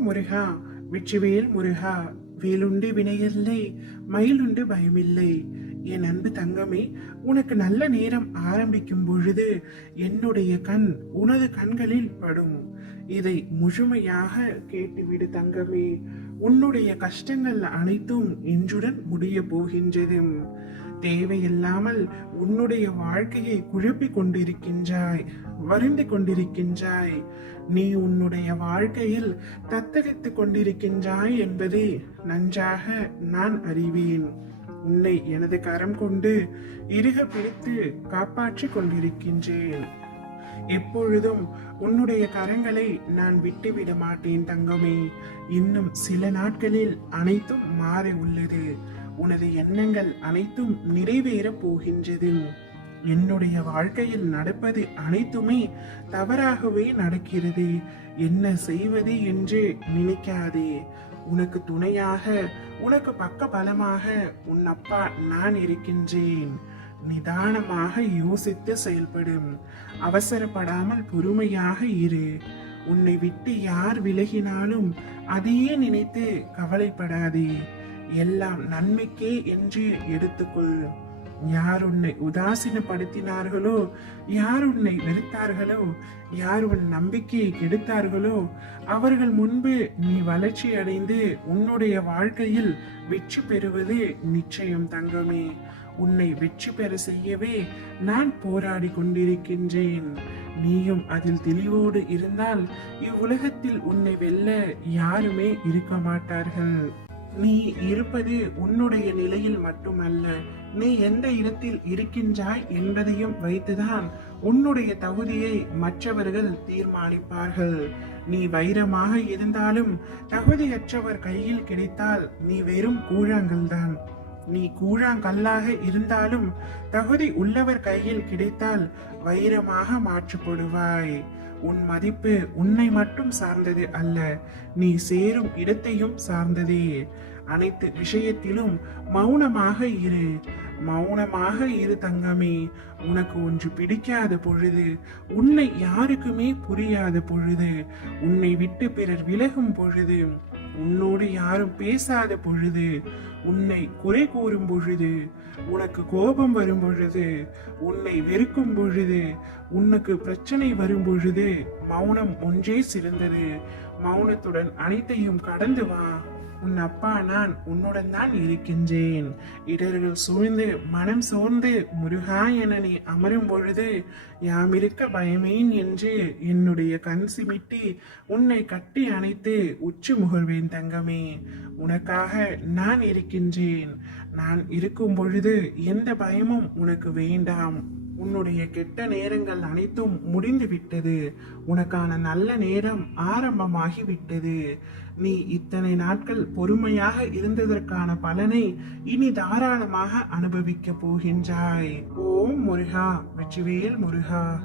முருகா வெற்றிவேல் முருகா வேலுண்டு வினையில்லை மயிலுண்டு பயமில்லை. என் அன்பு தங்கமே உனக்கு நல்ல நேரம் ஆரம்பிக்கும் பொழுது என்னுடைய கண் உனது கண்களில் படும். இதை முழுமையாக கேட்டுவிடு தங்கமே. உன்னுடைய கஷ்டங்கள் அனைத்தும் இன்றுடன் முடிய போகின்றது. தேவையில்லாமல் உன்னுடைய வாழ்க்கையை குழப்பி கொண்டிருக்கின்றாய் வருந்தி கொண்டிருக்கின்றாய். நீ உன்னுடைய வாழ்க்கையில் தத்தளித்துக் கொண்டிருக்கின்றாய் என்பதை நன்றாக நான் அறிவேன். உன்னை எனது கரம் கொண்டு இறுக பிடித்து காப்பாற்றிக் கொண்டிருக்கின்றேன். எப்பொழுதும் உன்னுடைய கரங்களை நான் விட்டுவிட மாட்டேன் தங்கமே. இன்னும் சில நாட்களில் அனைத்தும் மாற உள்ளது. உனது எண்ணங்கள் அனைத்தும் நிறைவேறப் போகின்றது. என்னுடைய வாழ்க்கையில் நடப்பது அனைத்துமே தவறாகவே நடக்கிறது. என்ன செய்வது என்று நினைக்காதே. உனக்கு துணையாக உனக்கு பக்க பலமாக உன் அப்பா நான் இருக்கின்றேன். நிதானமாக யோசித்து செயல்படும். அவசரப்படாமல் பொறுமையாக இரு. உன்னை விட்டு யார் விலகினாலும் அதையே நினைத்து கவலைப்படாதே. எல்லாம் நன்மைக்கே என்று எடுத்துக்கொள். யார் உன்னை உதாசீனப்படுத்தினார்களோ? யார் உன்னை வெறுத்தார்களோ? யார் உன் நம்பிக்கையை கெடுத்தார்களோ? அவர்கள் முன்பு நீ வளர்ச்சி அடைந்து உன்னுடைய வாழ்க்கையில் வெற்றி பெறுவது நிச்சயம் தங்கமே. உன்னை வெற்றி பெற செய்யவே நான் போராடி கொண்டிருக்கின்றேன். நீயும் அதில் தெளிவோடு இருந்தால் இவ்வுலகத்தில் உன்னை வெல்ல யாருமே இருக்க மாட்டார்கள். நீ இருப்பது உன்னுடைய நிலையில் மட்டுமல்ல நீ எந்த இடத்தில் இருக்கின்றாய் என்பதையும் வைத்துதான் உன்னுடைய தகுதியை மற்றவர்கள் தீர்மானிப்பார்கள். நீ வைரமாக இருந்தாலும் தகுதியற்றவர் கையில் கிடைத்தால் நீ வெறும் கூழாங்கல் தான் நீ கூழாங்கல்லாக இருந்தாலும் தகுதி உள்ளவர் கையில் கிடைத்தால் வைரமாக மாற்றப்படுவாய். உன் மதிப்பு உன்னை மட்டும் சார்ந்தது அல்ல நீ சேரும் இடத்தையும் சார்ந்ததே. அனைத்து விஷயத்திலும் மௌனமாக இரு. மௌனமாக இரு தங்கமே உனக்கு ஒன்று பிடிக்காத பொழுது உன்னை யாருக்குமே புரியாத பொழுது உன்னை விட்டு பிறர் விலகும் பொழுது. உன்னோடு யாரும் பேசாத பொழுது உன்னை குறை கூறும் பொழுது உனக்கு கோபம் வரும் பொழுது உன்னை வெறுக்கும் பொழுது உனக்கு பிரச்சனை வரும் பொழுது மௌனம் ஒன்றே சிறந்தது. மௌனத்துடன் அனைத்தையும் கடந்து வா. உன் அப்பா நான் உன்னுடன் தான் இருக்கின்றேன். இடர்கள் சூழ்ந்து மனம் சோர்ந்து முருகா என நீ அமரும் பொழுது யாம் இருக்க பயமேன் என்று என்னுடைய கண் சிமிட்டி உன்னை கட்டி அணைத்து உச்சி முகழ்வேன் தங்கமே. உனக்காக நான் இருக்கின்றேன். நான் இருக்கும் பொழுது எந்த பயமும் உனக்கு வேண்டாம். உன்னுடைய கெட்ட நேரங்கள் அனைத்தும் முடிந்து விட்டது உனக்கான நல்ல நேரம் ஆரம்பமாகி விட்டது நீ இத்தனை நாட்கள் பொறுமையாக இருந்ததற்கான பலனை இனி தாராளமாக அனுபவிக்க போகின்றாய். ஓம் முருகா வெற்றிவேல் முருகா.